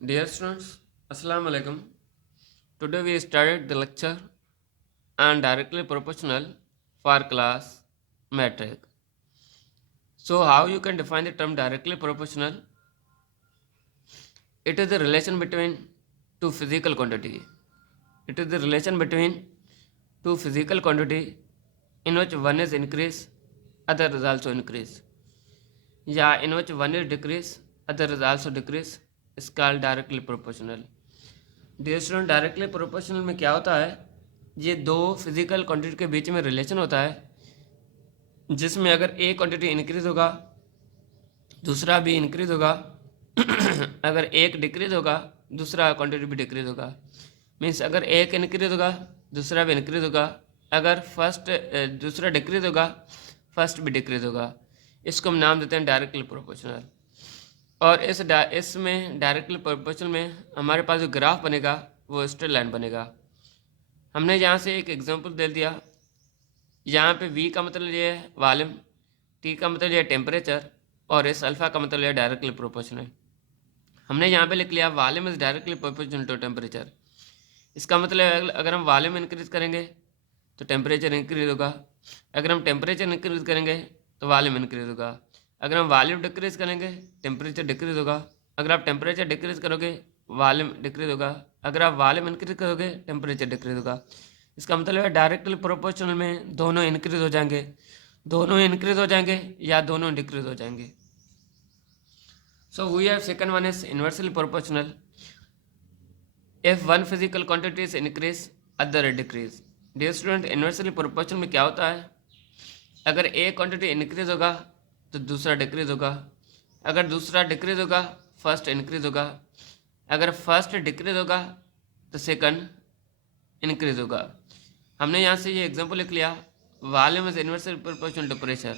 Dear students, Assalamu alaikum. Today we started the lecture on directly proportional for class metric. So how you can define the term directly proportional? It is the relation between two physical quantity. It is the relation between two physical quantity in which one is increase, other is also increase. Yeah, in which one is decrease, other is also decrease is called directly proportional. Dear student directly proportional में क्या होता है, ये दो physical quantity के बीच में relation होता है जिसमें अगर एक क्वांटिटी इंक्रीज होगा दूसरा भी इंक्रीज होगा अगर एक डिक्रीज होगा दूसरा क्वांटिटी भी डिक्रीज होगा। मीन्स अगर एक इंक्रीज होगा दूसरा भी इंक्रीज होगा, अगर फर्स्ट दूसरा डिक्रीज होगा फर्स्ट भी डिक्रीज होगा। इसको हम नाम देते हैं डायरेक्टली प्रोपोर्शनल। और इसमें डायरेक्टली प्रोपोर्शनल में हमारे पास जो ग्राफ बनेगा वो स्ट्रेट लाइन बनेगा। हमने यहाँ से एक एग्जांपल दे दिया। यहाँ पे v का मतलब ये है वॉल्यूम, t का मतलब ये है टेम्परेचर और इस अल्फ़ा का मतलब ये है डायरेक्टली प्रोपोर्शनल। हमने यहाँ पे लिख लिया volume is directly proportional to temperature. इसका मतलब है अगर हम वॉल्यूम इंक्रीज करेंगे तो टेम्परेचर इंक्रीज होगा, अगर हम टेम्परेचर इंक्रीज करेंगे तो वॉल्यूम इंक्रीज होगा, अगर हम वॉल्यूम डिक्रीज करेंगे टेम्परेचर डिक्रीज होगा, अगर आप टेम्परेचर डिक्रीज करोगे वॉल्यूम डिक्रीज होगा, अगर आप वॉल्यूम इंक्रीज करोगे टेम्परेचर डिक्रीज होगा। इसका मतलब है डायरेक्टली प्रोपोर्शनल में दोनों इंक्रीज हो जाएंगे, दोनों इंक्रीज हो जाएंगे या दोनों डिक्रीज हो जाएंगे। So we have second one is inversely proportional. If one physical quantity is increase other decrease. Dear student, inversely proportional में क्या होता है, अगर एक क्वांटिटी इंक्रीज होगा तो दूसरा डिक्रीज होगा, अगर दूसरा डिक्रीज होगा फर्स्ट इंक्रीज होगा, अगर फर्स्ट डिक्रीज होगा तो सेकंड इंक्रीज होगा। हमने यहाँ से ये एग्जांपल लिख लिया volume is inversely proportional to pressure.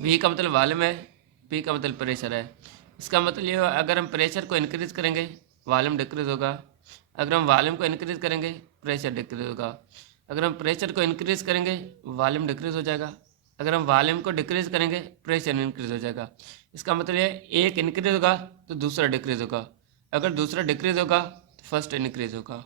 V का मतलब वॉल्यूम है, पी का मतलब प्रेशर है। इसका मतलब ये अगर हम प्रेशर को इंक्रीज करेंगे वॉल्यूम डिक्रीज होगा, अगर हम वॉल्यूम को इंक्रीज करेंगे प्रेशर डिक्रीज होगा, अगर हम प्रेशर को इंक्रीज करेंगे वॉल्यूम डिक्रीज हो जाएगा, अगर हम वॉल्यूम को डिक्रीज करेंगे प्रेशर इंक्रीज हो जाएगा। इसका मतलब ये एक इंक्रीज होगा तो दूसरा डिक्रीज होगा, अगर दूसरा डिक्रीज होगा तो फर्स्ट इंक्रीज होगा।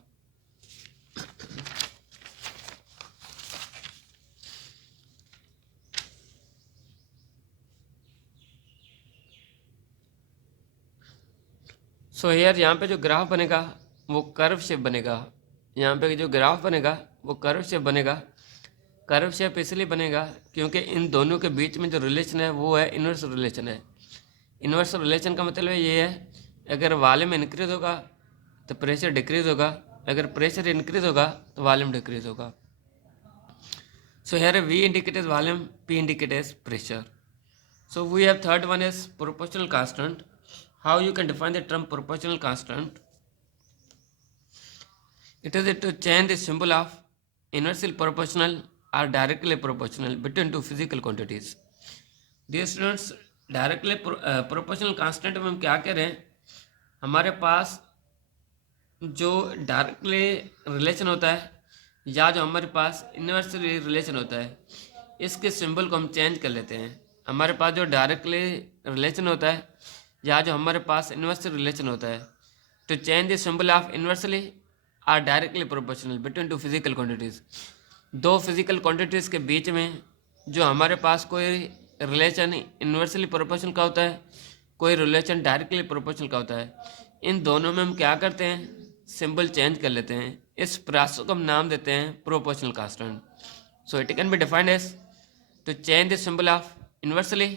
सो हेयर यहाँ पे जो ग्राफ बनेगा वो कर्व शेप बनेगा। यहाँ पे जो ग्राफ बनेगा वो कर्व शेप बनेगा। कर्व शेप इसलिए बनेगा क्योंकि इन दोनों के बीच में जो रिलेशन है वो है इन्वर्स रिलेशन है। इन्वर्स रिलेशन का मतलब ये है अगर वॉल्यूम इंक्रीज होगा तो प्रेशर डिक्रीज होगा, अगर प्रेशर इंक्रीज होगा तो वॉल्यूम डिक्रीज होगा। So here V indicates volume, P indicates pressure. So we have third one is proportional constant. How you can define the term proportional constant? It is to change the symbol of inversely proportional or directly proportional between two physical quantities. Dear students, directly proportional constant में हम क्या कह रहे हैं, हमारे पास जो directly relation होता है या जो हमारे पास इन्वर्सली रिलेशन होता है इसके सिंबल को हम चेंज कर लेते हैं। हमारे पास जो डायरेक्टली रिलेशन होता है या जो हमारे पास इन्वर्सली रिलेशन होता है, to change the symbol of inversely or directly proportional between two physical quantities. दो फिजिकल क्वांटिटीज़ के बीच में जो हमारे पास कोई रिलेशन इन्वर्सली प्रोपोर्शनल का होता है, कोई रिलेशन डायरेक्टली प्रोपोर्शनल का होता है, इन दोनों में हम क्या करते हैं सिंबल चेंज कर लेते हैं। इस प्रोसेस को हम नाम देते हैं proportional constant. So it can be defined as to change the symbol of inversely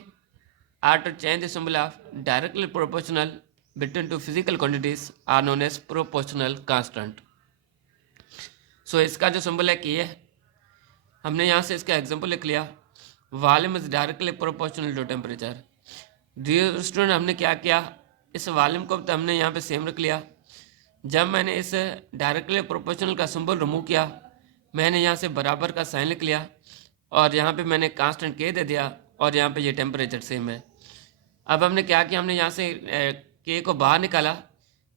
or to change the symbol of directly proportional between two physical quantities are known as proportional constant. So इसका जो symbol है कि हमने यहाँ से इसका example लिख लिया volume is directly proportional to temperature. Dear student, हमने क्या किया इस वॉल्यूम को तो हमने यहाँ पे सेम रख लिया। जब मैंने इस डायरेक्टली प्रोपोर्शनल का सिंबल रिमूव किया मैंने यहाँ से बराबर का साइन लिख लिया और यहाँ पे मैंने कांस्टेंट के दे दिया और यहाँ पे ये टेम्परेचर सेम है। अब हमने क्या किया, हमने यहाँ से के को बाहर निकाला,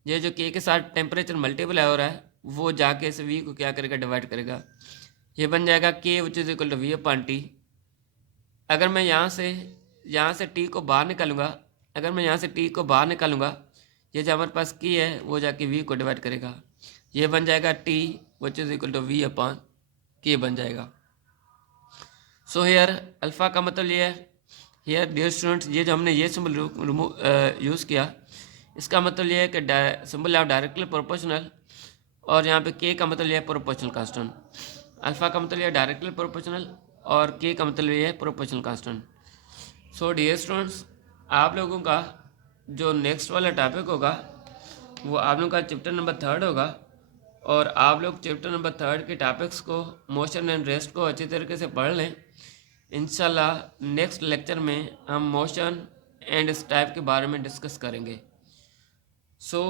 ये जो के साथ टेम्परेचर मल्टीपल हो रहा है वो जाके इस वी को क्या करेगा डिवाइड करेगा, ये बन जाएगा K which is equal to V upon T. अगर मैं यहाँ से टी को बाहर निकालूंगा, अगर मैं यहाँ से टी को बाहर निकालूंगा ये जो हमारे पास की है वो जाके वी को डिवाइड करेगा, ये बन जाएगा T which is equal to V upon K बन जाएगा। सो हेयर अल्फ़ा का मतलब ये है, हेयर डियर स्टूडेंट्स ये जो हमने ये सिंबल यूज़ किया इसका मतलब ये है कि सिंबल ऑफ डायरेक्टली प्रोपोर्शनल, और यहाँ पे के का मतलब ये है प्रोपोर्शनल कांस्टेंट। अल्फ़ा का मतलब ये है डायरेक्टली प्रोपोर्शनल और के का मतलब ये है proportional constant. So dear students आप लोगों का जो नेक्स्ट वाला टॉपिक होगा वो आप लोगों का चैप्टर नंबर 3 होगा, और आप लोग चैप्टर नंबर 3 के टॉपिक्स को मोशन एंड रेस्ट को अच्छी तरीके से पढ़ लें। इंशाल्लाह नेक्स्ट लेक्चर में हम मोशन एंड स्टेप के बारे में डिस्कस करेंगे। सो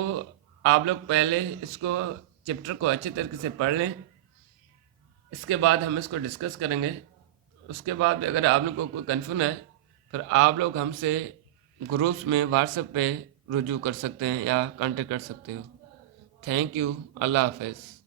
आप लोग पहले इसको चैप्टर को अच्छी तरीके से पढ़ लें, इसके बाद हम इसको डिस्कस करेंगे। उसके बाद अगर आप लोग को कोई कन्फ्यूजन है फिर आप लोग हमसे ग्रुप्स में व्हाट्सएप पे रुजू कर सकते हैं या कांटेक्ट कर सकते हो। थैंक यू, अल्लाह हाफ़िज़।